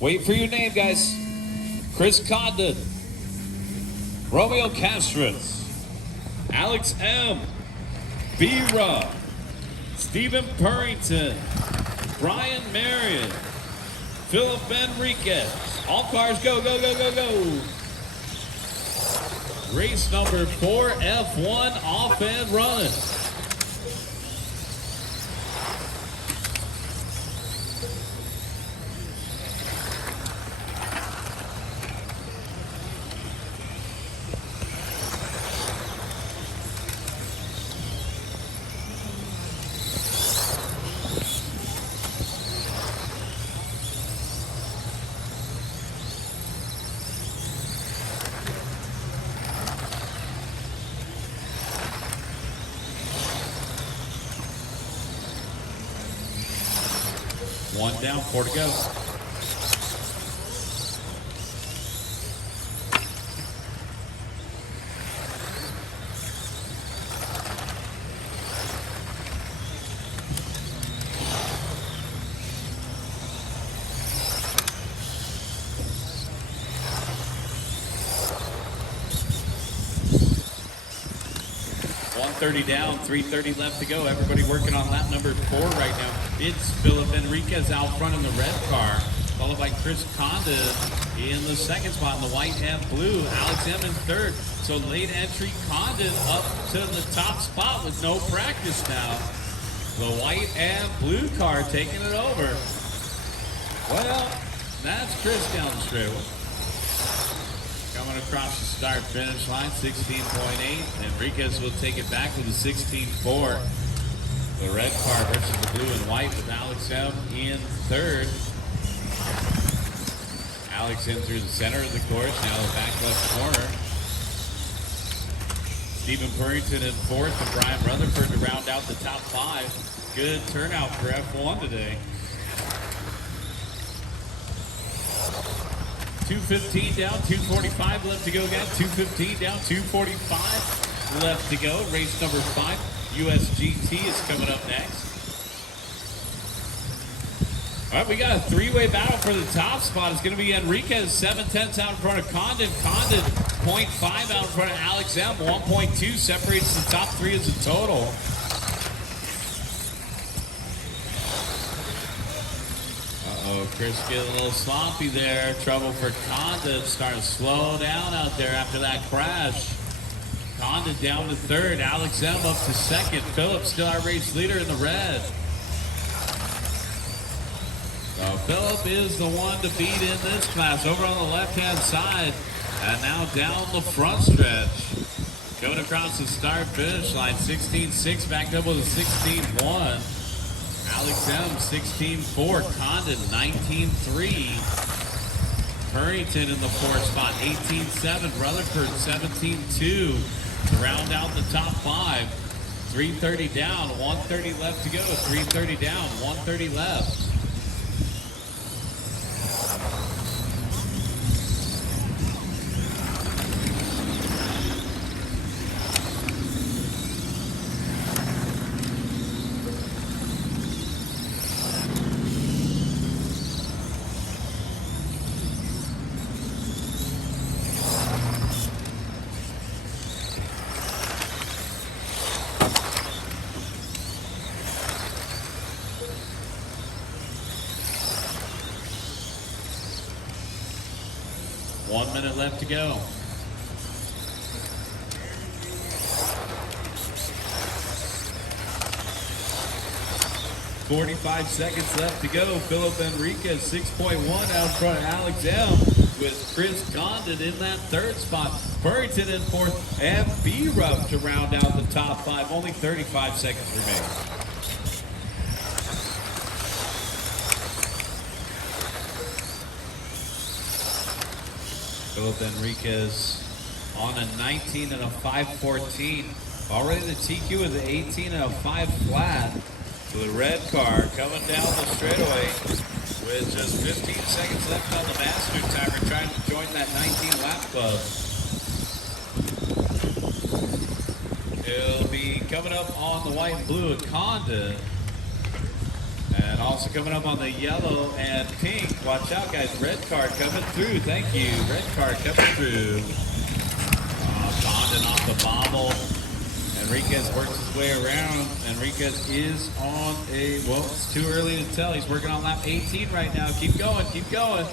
Wait for your name, guys. Chris Condon, Romeo Castros, Alex M, B-Rob, Stephen Purrington, Brian Marion, Philip Enriquez. All cars go, go, go, go, go. Race number 4, F1, off and running. One down, 4 to go. $130 down, $330 left to go. Everybody working on lap number 4 right now. It's Philip Enriquez out front in the red car, followed by Chris Condon in the second spot in the white and blue. Alex M in third. So late entry Condon up to the top spot with no practice now. The white and blue car taking it over. Well, that's Chris down the straightaway. Coming across the start finish line, 16.8. Enriquez will take it back with a 16.4. The red car versus the blue and white with Alex M in third. Alex in through the center of the course, now the back left corner. Stephen Purrington in fourth and Brian Rutherford to round out the top 5. Good turnout for F1 today. 2:15 down, 2:45 left to go, guys. 2:15 down, 2:45 left to go. Race number 5. USGT is coming up next. All right, we got a 3-way battle for the top spot. It's going to be Enriquez, 7/10 out in front of Condon. Condon, 0.5 out in front of Alex M. 1.2 separates the top 3 as a total. Uh-oh, Chris getting a little sloppy there. Trouble for Condon. Starting to slow down out there after that crash. Condon down to third. Alex M up to second. Philip still our race leader in the red. So Philip is the one to beat in this class. Over on the left-hand side. And now down the front stretch. Going across the start finish line. 16.6 backed up with a 16.1. Alex M 16.4. Condon 19.3. Purrington in the 4th spot. 18.7. Rutherford 17.2. To round out the top 5. 3:30 down, 1:30 left to go. 3:30 down, 1:30 left. One minute left to go. $45 seconds left to go. Philip Enriquez, 6.1 out in front of Alex M. With Chris Condon in that 3rd spot. Purrington in 4th, and B-Rub to round out the top 5. Only 35 seconds remaining. Philip Enriquez on a 19 and a 5.14. Already the TQ with the 18 and a 5 flat. So the red car coming down the straightaway with just 15 seconds left on the master timer, trying to join that 19 lap club. It'll be coming up on the white and blue at Condon. And And also coming up on the yellow and pink, watch out guys, red car coming through, thank you, red car coming through. Condon off the bobble. Enriquez works his way around. Enriquez is on a, well, it's too early to tell. He's working on lap 18 right now. Keep going, keep going.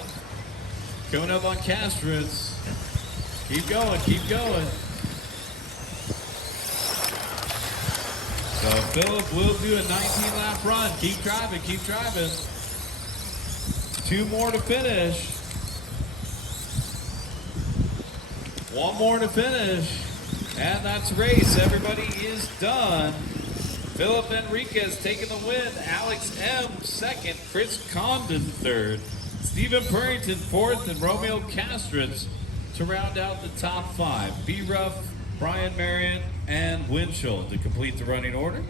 Coming up on Castris. Keep going, keep going. So Philip will do a 19-lap run. Keep driving, keep driving. 2 more to finish. 1 more to finish. And that's race. Everybody is done. Philip Enriquez taking the win. Alex M. second. Chris Condon third. Stephen Purrington fourth. And Romeo Castris to round out the top 5. B. Ruff, Brian Marion, and Winchell to complete the running order.